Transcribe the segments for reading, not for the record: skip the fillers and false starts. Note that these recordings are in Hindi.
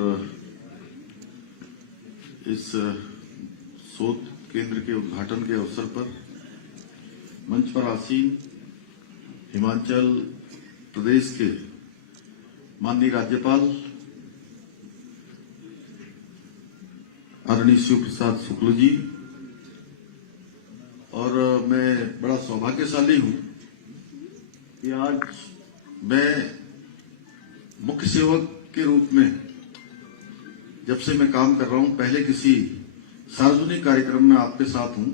और इस शोध केंद्र के उद्घाटन के अवसर पर मंच पर आसीन हिमाचल प्रदेश के माननीय राज्यपाल आदरणीय शिव प्रसाद शुक्ल जी, और मैं बड़ा सौभाग्यशाली हूं कि आज मैं मुख्य सेवक के रूप में जब से मैं काम कर रहा हूं, पहले किसी सार्वजनिक कार्यक्रम में आपके साथ हूं,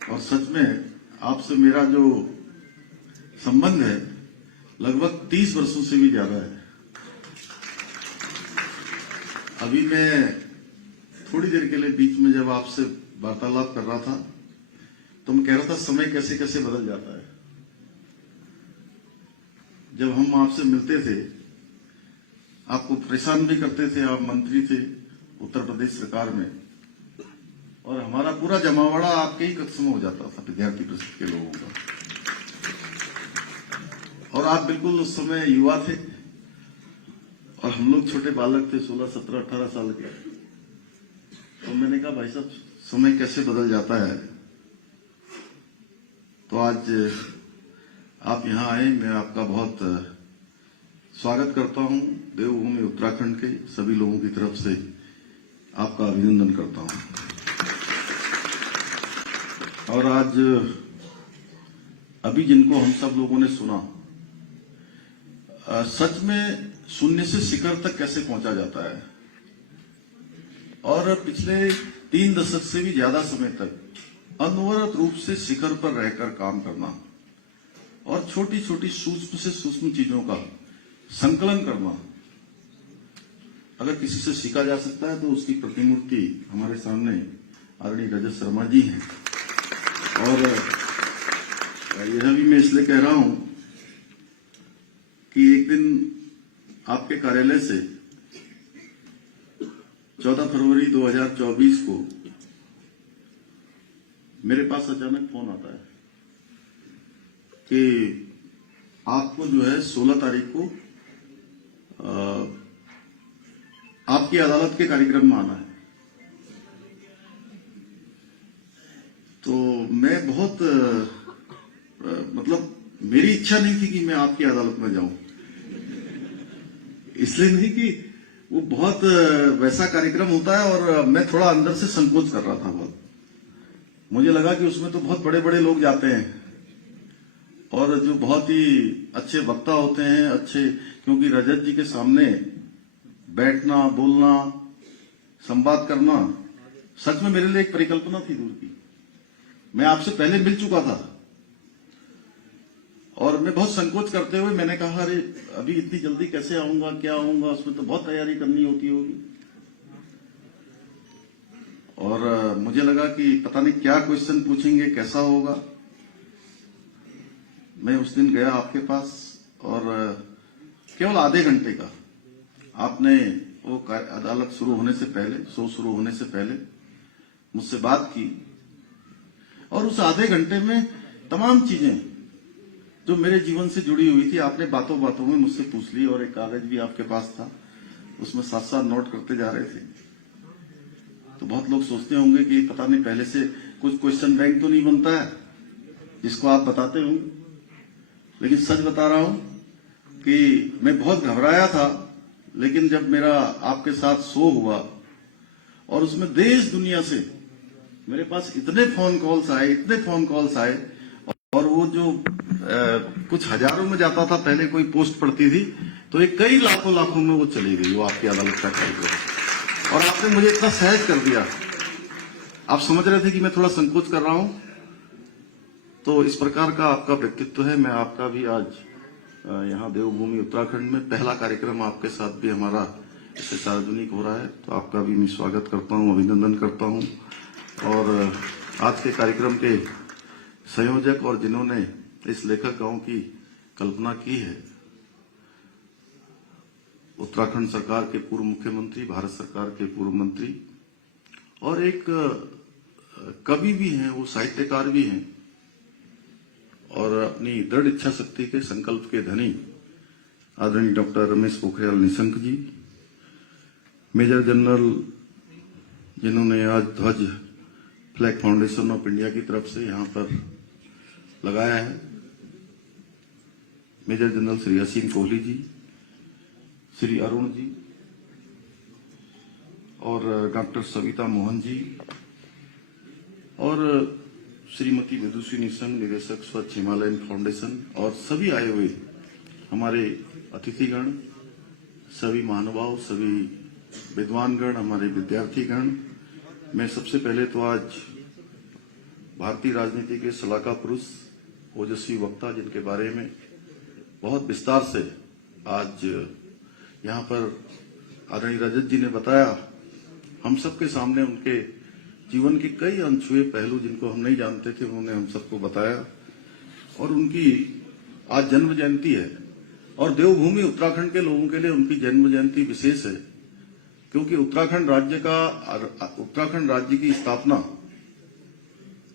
और सच में आपसे मेरा जो संबंध है लगभग 30 वर्षों से भी ज्यादा है। अभी मैं थोड़ी देर के लिए बीच में जब आपसे वार्तालाप कर रहा था तो मैं कह रहा था समय कैसे कैसे बदल जाता है। जब हम आपसे मिलते थे, आपको परेशान भी करते थे, आप मंत्री थे उत्तर प्रदेश सरकार में, और हमारा पूरा जमावड़ा आपके ही कक्ष में हो जाता था, विद्यार्थी परिषद के लोगों का। और आप बिल्कुल उस समय युवा थे और हम लोग छोटे बालक थे, 16, 17, 18 साल के। तो मैंने कहा भाई साहब समय कैसे बदल जाता है। तो आज आप यहां आए, मैं आपका बहुत स्वागत करता हूं। देवभूमि उत्तराखंड के सभी लोगों की तरफ से आपका अभिनंदन करता हूं। और आज अभी जिनको हम सब लोगों ने सुना, सच में शून्य से शिखर तक कैसे पहुंचा जाता है, और पिछले 3 दशक से भी ज्यादा समय तक अनवरत रूप से शिखर पर रहकर काम करना और छोटी छोटी सूक्ष्म से सूक्ष्म चीजों का संकलन करना, अगर किसी से सीखा जा सकता है तो उसकी प्रतिमूर्ति हमारे सामने आदरणीय रजत शर्मा जी हैं। और यह भी मैं इसलिए कह रहा हूं कि एक दिन आपके कार्यालय से 14 फरवरी 2024 को मेरे पास अचानक फोन आता है कि आपको जो है 16 तारीख को आपकी अदालत के कार्यक्रम में आना है। तो मैं बहुत मतलब मेरी इच्छा नहीं थी कि मैं आपकी अदालत में जाऊं, इसलिए नहीं कि वो बहुत वैसा कार्यक्रम होता है और मैं थोड़ा अंदर से संकोच कर रहा था बहुत। मुझे लगा कि उसमें तो बहुत बड़े बड़े लोग जाते हैं और जो बहुत ही अच्छे वक्ता होते हैं, अच्छे, क्योंकि रजत जी के सामने बैठना, बोलना, संवाद करना सच में मेरे लिए एक परिकल्पना थी दूर की। मैं आपसे पहले मिल चुका था और मैं बहुत संकोच करते हुए मैंने कहा अरे अभी इतनी जल्दी कैसे आऊंगा, क्या आऊंगा, उसमें तो बहुत तैयारी करनी होती होगी। और मुझे लगा कि पता नहीं क्या क्वेश्चन पूछेंगे, कैसा होगा। मैं उस दिन गया आपके पास और केवल आधे घंटे का आपने वो अदालत शुरू होने से पहले, शो शुरू होने से पहले मुझसे बात की, और उस आधे घंटे में तमाम चीजें जो मेरे जीवन से जुड़ी हुई थी आपने बातों बातों में मुझसे पूछ ली, और एक कागज भी आपके पास था, उसमें साथ साथ नोट करते जा रहे थे। तो बहुत लोग सोचते होंगे कि पता नहीं पहले से कुछ क्वेश्चन बैंक तो नहीं बनता है जिसको आप बताते होंगे, लेकिन सच बता रहा हूं कि मैं बहुत घबराया था। लेकिन जब मेरा आपके साथ शो हुआ और उसमें देश दुनिया से मेरे पास इतने फोन कॉल्स आए, और वो जो कुछ हजारों में जाता था, पहले कोई पोस्ट पड़ती थी तो ये कई लाखों में वो चली गई, वो आपकी अदालत का कार्यक्रम। और आपने मुझे इतना सहज कर दिया। आप समझ रहे थे कि मैं थोड़ा संकोच कर रहा हूं, तो इस प्रकार का आपका व्यक्तित्व है। मैं आपका भी आज यहाँ देवभूमि उत्तराखंड में पहला कार्यक्रम आपके साथ भी हमारा इससे सार्वजनिक हो रहा है, तो आपका भी मैं स्वागत करता हूँ, अभिनंदन करता हूँ। और आज के कार्यक्रम के संयोजक और जिन्होंने इस लेखकों की कल्पना की है, उत्तराखंड सरकार के पूर्व मुख्यमंत्री, भारत सरकार के पूर्व मंत्री, और एक कवि भी हैं, वो साहित्यकार भी हैं, और अपनी दृढ़ इच्छा शक्ति के संकल्प के धनी आदरणीय डॉक्टर रमेश पोखरियाल निशंक जी, मेजर जनरल जिन्होंने आज ध्वज फ्लैग फाउंडेशन ऑफ इंडिया की तरफ से यहाँ पर लगाया है, मेजर जनरल श्री हसीन कोहली जी, श्री अरुण जी और डॉक्टर सविता मोहन जी और श्रीमती विदुषी संघ, निदेशक स्वच्छ हिमालयन फाउंडेशन और सभी आए हुए हमारे अतिथिगण, सभी महानुभाव, सभी विद्वानगण, हमारे विद्यार्थीगण। मैं सबसे पहले तो आज भारतीय राजनीति के सलाहकार पुरुष, ओजस्वी वक्ता, जिनके बारे में बहुत विस्तार से आज यहाँ पर आदरणीय रजत जी ने बताया, हम सबके सामने उनके जीवन के कई अनछुए पहलू जिनको हम नहीं जानते थे, उन्होंने हम सबको बताया। और उनकी आज जन्म जयंती है और देवभूमि उत्तराखंड के लोगों के लिए उनकी जन्म जयंती विशेष है, क्योंकि उत्तराखंड राज्य की स्थापना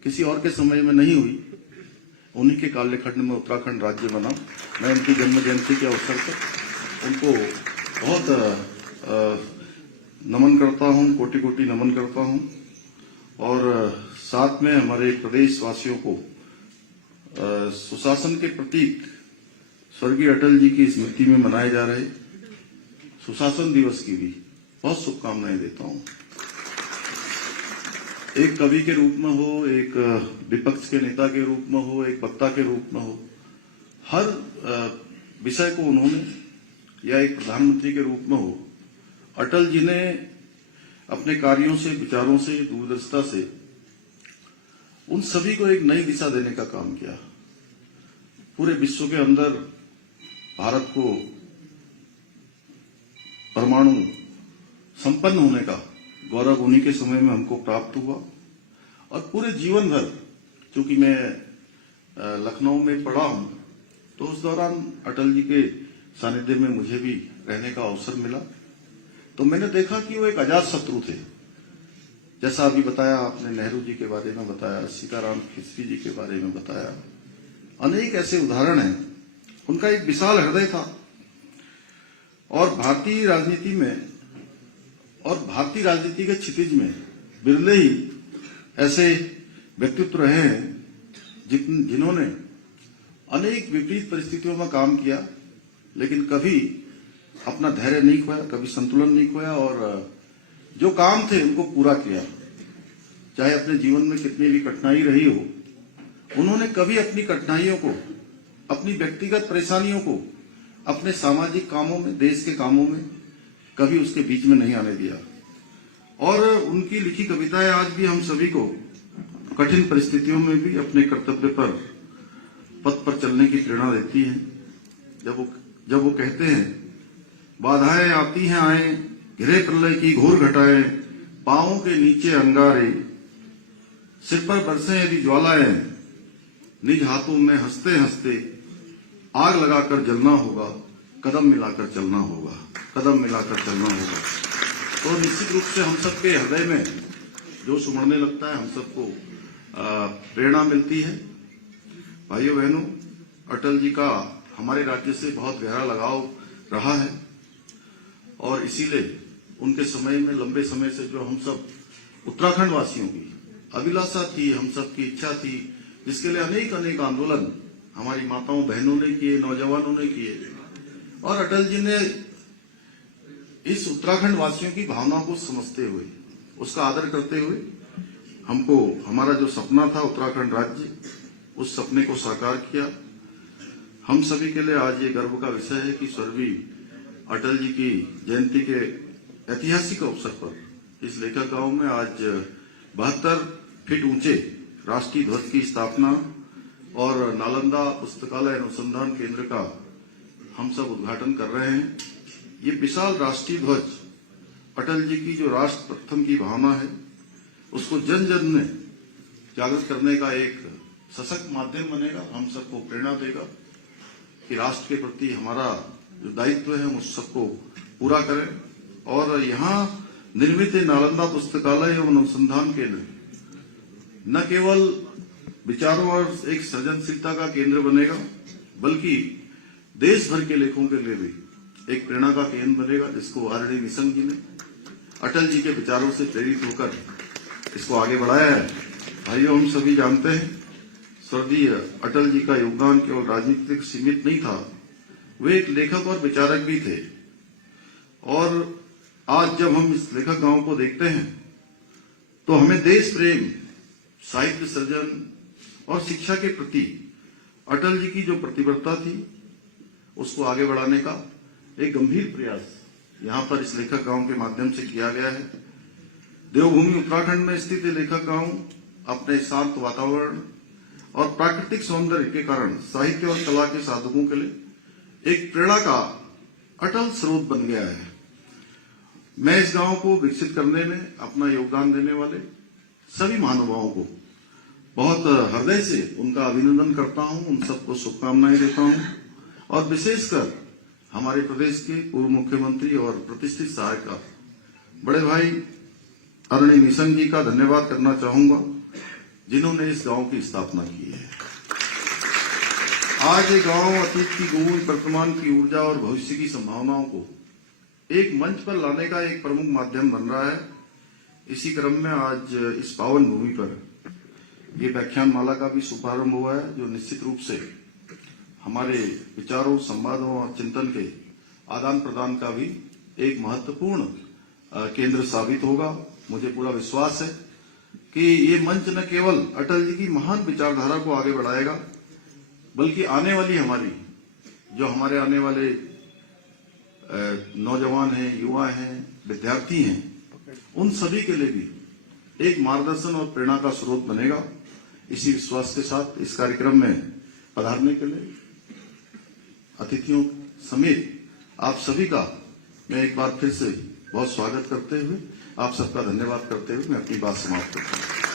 किसी और के समय में नहीं हुई, उन्हीं के कालखंड में उत्तराखंड राज्य बना। मैं उनकी जन्म जयंती के अवसर पर उनको बहुत नमन करता हूं, कोटि कोटि नमन करता हूं। और साथ में हमारे प्रदेशवासियों को सुशासन के प्रतीक स्वर्गीय अटल जी की स्मृति में मनाए जा रहे सुशासन दिवस की भी बहुत शुभकामनाएं देता हूं। एक कवि के रूप में हो, एक विपक्ष के नेता के रूप में हो, एक वक्ता के रूप में हो, हर विषय को उन्होंने, या एक प्रधानमंत्री के रूप में हो, अटल जी ने अपने कार्यों से, विचारों से, दूरदर्शिता से उन सभी को एक नई दिशा देने का काम किया। पूरे विश्व के अंदर भारत को परमाणु संपन्न होने का गौरव उन्हीं के समय में हमको प्राप्त हुआ। और पूरे जीवन भर, क्योंकि मैं लखनऊ में पढ़ा हूं, तो उस दौरान अटल जी के सानिध्य में मुझे भी रहने का अवसर मिला। तो मैंने देखा कि वो एक अजात शत्रु थे। जैसा अभी बताया आपने, नेहरू जी के बारे में बताया, सीताराम खिस्री जी के बारे में बताया, अनेक ऐसे उदाहरण हैं। उनका एक विशाल हृदय था। और भारतीय राजनीति में और भारतीय राजनीति के क्षितिज में बिरले ही ऐसे व्यक्तित्व रहे हैं जिन्होंने अनेक विपरीत परिस्थितियों में काम किया, लेकिन कभी अपना धैर्य नहीं खोया, कभी संतुलन नहीं खोया, और जो काम थे उनको पूरा किया। चाहे अपने जीवन में कितनी भी कठिनाई रही हो, उन्होंने कभी अपनी कठिनाइयों को, अपनी व्यक्तिगत परेशानियों को अपने सामाजिक कामों में, देश के कामों में कभी उसके बीच में नहीं आने दिया। और उनकी लिखी कविताएं आज भी हम सभी को कठिन परिस्थितियों में भी अपने कर्तव्य पर, पथ पर चलने की प्रेरणा देती हैं। जब वो कहते हैं, बाधाएं आती हैं आए, घिरे प्रलय की घोर घटाएं, पांवों के नीचे अंगारे, सिर पर बरसे यदि ज्वालाएं, निज हाथों में हंसते हंसते आग लगाकर जलना होगा, कदम मिलाकर चलना होगा, कदम मिलाकर चलना होगा। तो निश्चित रूप से हम सबके हृदय में जो सुमड़ने लगता है, हम सबको प्रेरणा मिलती है। भाइयों बहनों, अटल जी का हमारे राज्य से बहुत गहरा लगाव रहा है और इसीलिए उनके समय में, लंबे समय से जो हम सब उत्तराखंड वासियों की अभिलाषा थी, हम सब की इच्छा थी, जिसके लिए अनेक अनेक आंदोलन हमारी माताओं बहनों ने किए, नौजवानों ने किए, और अटल जी ने इस उत्तराखंड वासियों की भावनाओं को समझते हुए, उसका आदर करते हुए हमको, हमारा जो सपना था उत्तराखंड राज्य, उस सपने को साकार किया। हम सभी के लिए आज ये गर्व का विषय है कि स्वर्गीय अटल जी की जयंती के ऐतिहासिक अवसर पर इस लेखक गांव में आज 72 फीट ऊंचे राष्ट्रीय ध्वज की स्थापना और नालंदा पुस्तकालय अनुसंधान केंद्र का हम सब उद्घाटन कर रहे हैं। ये विशाल राष्ट्रीय ध्वज अटल जी की जो राष्ट्र प्रथम की भावना है, उसको जन जन में जागृत करने का एक सशक्त माध्यम बनेगा, हम सबको प्रेरणा देगा कि राष्ट्र के प्रति हमारा जो दायित्व है हम उस सबको पूरा करें। और यहाँ निर्मित नालंदा पुस्तकालय एवं अनुसंधान केंद्र न केवल विचारों और एक सृजनशीलता का केंद्र बनेगा, बल्कि देश भर के लेखकों के लिए भी एक प्रेरणा का केंद्र बनेगा, जिसको आदरणीय निशंक जी ने अटल जी के विचारों से प्रेरित होकर इसको आगे बढ़ाया है। भाइयों, हम सभी जानते हैं स्वर्गीय अटल जी का योगदान केवल राजनीति तक सीमित नहीं था, वे एक लेखक और विचारक भी थे। और आज जब हम इस लेखक गांव को देखते हैं तो हमें देश प्रेम, साहित्य सृजन और शिक्षा के प्रति अटल जी की जो प्रतिबद्धता थी उसको आगे बढ़ाने का एक गंभीर प्रयास यहां पर इस लेखक गांव के माध्यम से किया गया है। देवभूमि उत्तराखंड में स्थित लेखक गांव अपने शांत वातावरण और प्राकृतिक सौंदर्य के कारण साहित्य और कला के साधकों के लिए एक प्रेरणा का अटल स्रोत बन गया है। मैं इस गांव को विकसित करने में अपना योगदान देने वाले सभी महानुभावों को बहुत हृदय से उनका अभिनंदन करता हूं, उन सबको शुभकामनाएं देता हूं और विशेषकर हमारे प्रदेश के पूर्व मुख्यमंत्री और प्रतिष्ठित सहायक बड़े भाई आदरणीय निशंक जी का धन्यवाद करना चाहूंगा, जिन्होंने इस गांव की स्थापना की है। आज ये गांव अतीत की गूंज, वर्तमान की ऊर्जा और भविष्य की संभावनाओं को एक मंच पर लाने का एक प्रमुख माध्यम बन रहा है। इसी क्रम में आज इस पावन भूमि पर ये व्याख्यान माला का भी शुभारंभ हुआ है, जो निश्चित रूप से हमारे विचारों, संवादों और चिंतन के आदान प्रदान का भी एक महत्वपूर्ण केंद्र साबित होगा। मुझे पूरा विश्वास है कि ये मंच न केवल अटल जी की महान विचारधारा को आगे बढ़ाएगा, बल्कि आने वाली हमारे आने वाले नौजवान हैं, युवा हैं, विद्यार्थी हैं, उन सभी के लिए भी एक मार्गदर्शन और प्रेरणा का स्रोत बनेगा। इसी विश्वास के साथ इस कार्यक्रम में पधारने के लिए अतिथियों समेत आप सभी का मैं एक बार फिर से बहुत स्वागत करते हुए, आप सबका धन्यवाद करते हुए मैं अपनी बात समाप्त करता हूं।